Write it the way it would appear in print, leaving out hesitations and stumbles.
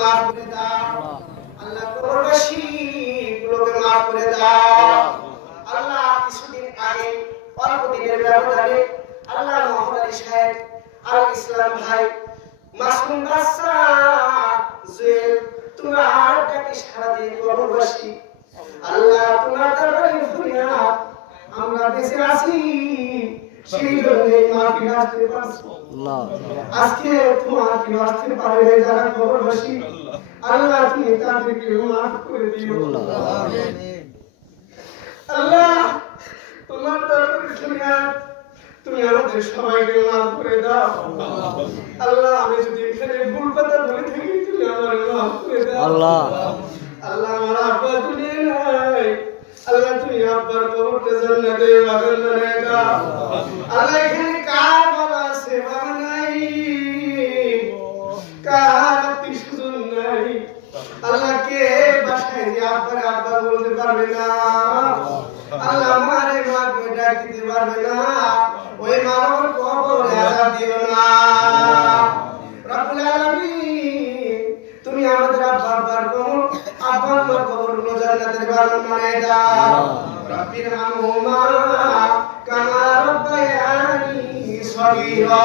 মাফ করে দাও আল্লাহ, কবরবাসী গুলোকে মাফ করে দাও আল্লাহ। কিছুদিন আগে অল্প দিনের ব্যবধানে আল্লাহ মোহাম্মদ আলী সাহেব আল ইসলাম ভাই মাসুম বাচ্চা জুয়েল তোমার ডাকে সারা দিয়ে কবরবাসী আল্লাহ তোমার দরবারে ফরিয়াদ আমরা বেঁচে আছি সেই জন্য মাফি আসতে পারছি আজকে তোমার কি আসতে পারবে যারা কবরবাসী আল্লাহ তুমি তাদেরকে মাফ করে দিও আল্লাহ তোমার দরবারে ফরিয়াদ তুমি আমাদের সবাইকে মাফ করে দাও আল্লাহ। আমি যদি এখানে ভুল কথা বলে থাকি তুমি আমার মাফ করে দাও আল্লাহ। আল্লাহ আমার আব্বা দুনিয়া নাই আল্লাহ, তুমি আব্বার কবরটা জান্নাতের বাগান বানায় দাও আল্লাহ। এখানে কার বাবা আছে বাবা নাই, কার আত্মীয়স্বজন নাই আল্লাহ, কে বাসায় যে আব্বার আব্বা বলতে পারবে না আল্লাহ, মারে মাকে ডাক দিতে পারবে না, ওই মানব কবরে আযাব দিও না রব্বুল আলামিন। তুমি আমাদের আব্বার কবরগুলো জান্নাতের বাগান বানায় দাও রব্বিরহামহুমা কামা রাব্বায়ানি সগীরা।